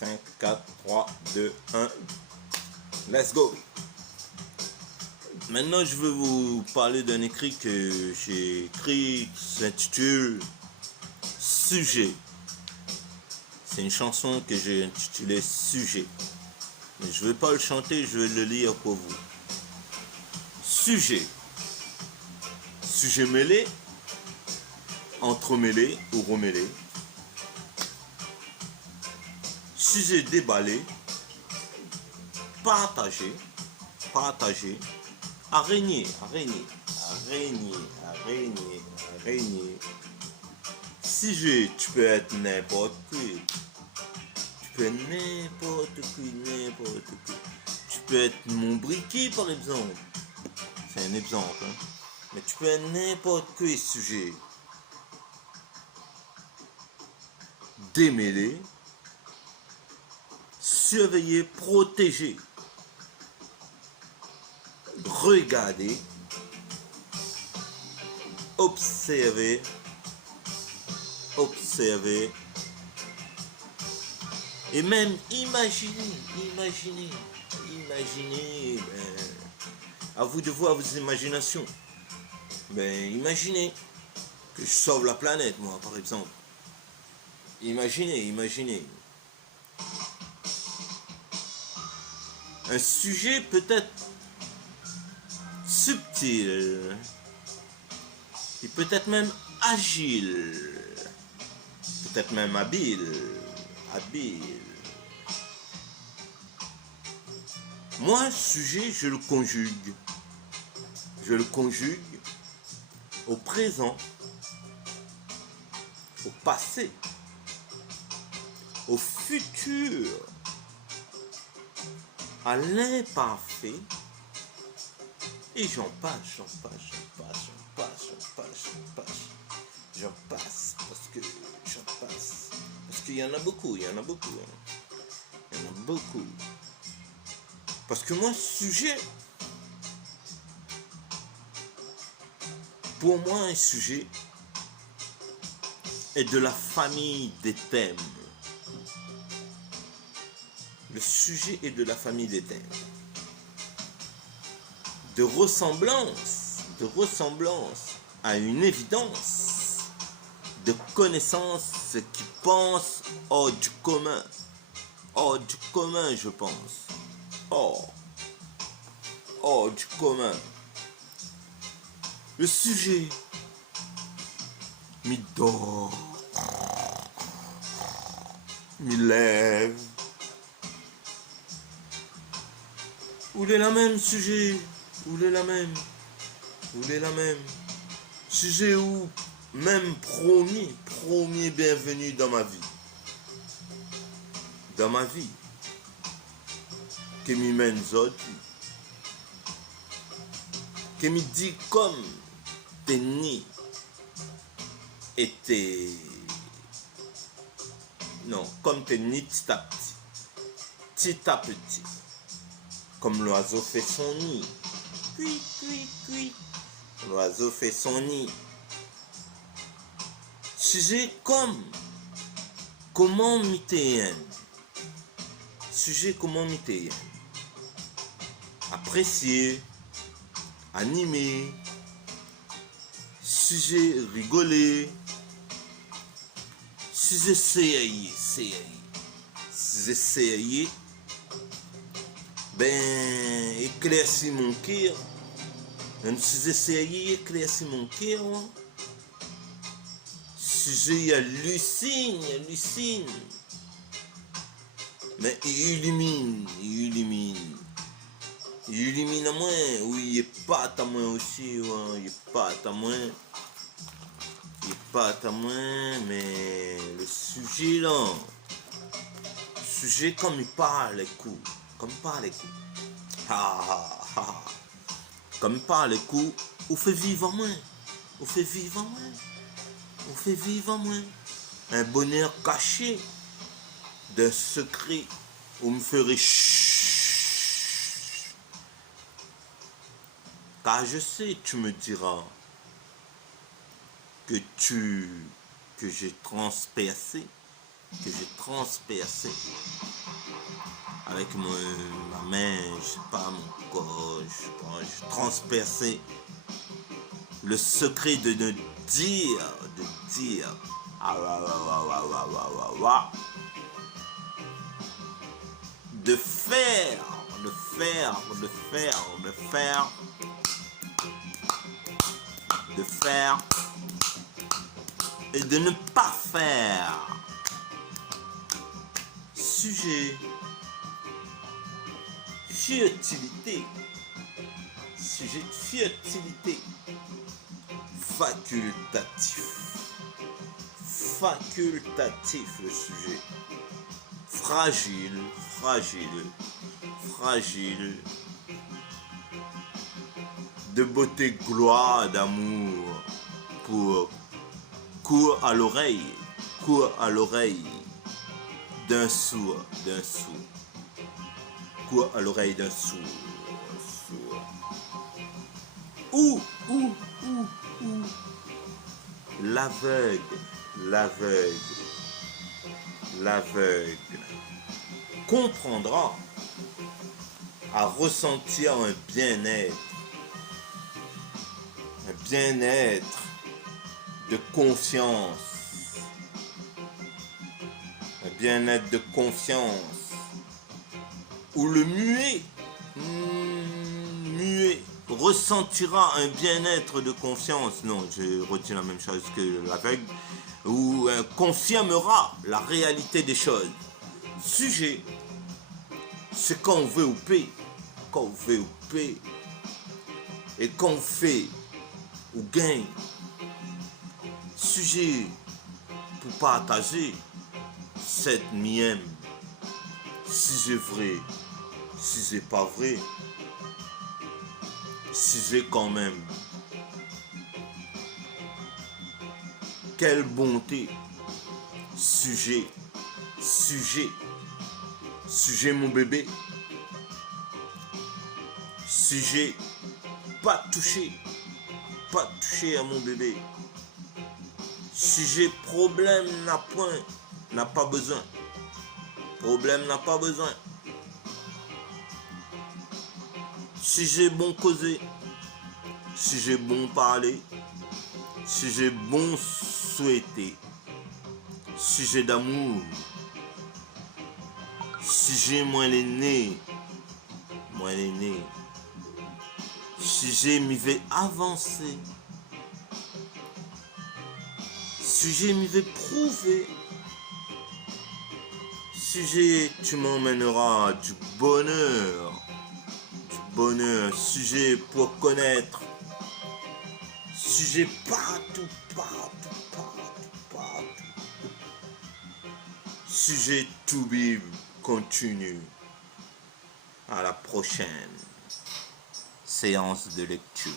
5, 4, 3, 2, 1. Let's go. Maintenant, je veux vous parler d'un écrit que j'ai écrit qui s'intitule Sujet. C'est une chanson que j'ai intitulée Sujet. Mais je ne vais pas le chanter, je vais le lire pour vous. Sujet. Sujet mêlé, entremêlé ou remêlé. Sujet déballé, partagé, araignée, Sujet, tu peux être n'importe qui. Tu peux être n'importe qui. Tu peux être mon briquet par exemple. C'est un exemple, hein. Mais tu peux être n'importe quel sujet. Démêler, surveiller, protéger, regarder, observer, et même imaginer. À vous de voir vos imaginations. Imaginez que je sauve la planète, moi, par exemple. Imaginez. Un sujet peut-être subtil, et peut-être même agile, peut-être même habile. Moi, sujet, je le conjugue au présent, au passé, au futur, à l'imparfait, et j'en passe, parce qu'il y en a beaucoup, parce que moi, sujet, pour moi, un sujet est de la famille des thèmes. Le sujet est de la famille des thèmes. De ressemblance à une évidence, de connaissance qui pense hors du commun, je pense. Hors du commun. Le sujet m'y dort, m'y lève. Où est la même sujet? Sujet où même premier bienvenue dans ma vie. Que m'y mène aujourd'hui. Que m'y dit comme t'es ni et t'es... Non, comme t'es ni petit à petit. Comme l'oiseau fait son nid. Cui. L'oiseau fait son nid. Sujet comme comment m'y Sujet comment m'y apprécier, animer, sujet rigoler, sujet sérieux, éclaircir mon cœur, un sujet sérieux éclaircir mon cœur, sujet hallucine, mais il illumine à moi, oui, il est pas à moi aussi, il est pas à moi, mais le sujet là, comme il parle les coups, comme il parle les coups, on fait vivre en moi, un bonheur caché d'un secret où me ferait chut. Car je sais, tu me diras que j'ai transpercé que j'ai transpercé avec ma main, je sais pas, mon corps, je sais pas, j'ai transpercé le secret de dire, ah, wa, wa, wa, wa, wa, wa, wa, wa, de faire, et de ne pas faire. Sujet, futilité, sujet de futilité, facultatif le sujet, fragile, de beauté, gloire, d'amour, pour court à l'oreille, d'un sourd, court à l'oreille d'un sourd. Ou, l'aveugle comprendra à ressentir un bien-être de confiance, où le muet ressentira un bien-être de confiance, non, je retiens la même chose que l'aveugle, ou confirmera la réalité des choses. Sujet, c'est quand on veut ou paie, et quand on fait ou gagne. Sujet pour partager cette mienne, si c'est vrai, si c'est pas vrai, si c'est quand même. Quelle bonté. Sujet mon bébé. Sujet, pas toucher à mon bébé. Sujet, problème n'a pas besoin. Sujet, bon causer. Sujet, bon parler. Sujet, bon souhaiter. Sujet d'amour. Sujet, moins les nez. Sujet, m'y vais avancer. Sujet, m'y vais prouver. Sujet, tu m'emmèneras du bonheur. Sujet, pour connaître. Sujet, partout. Sujet, to be continue. À la prochaine séance de lecture.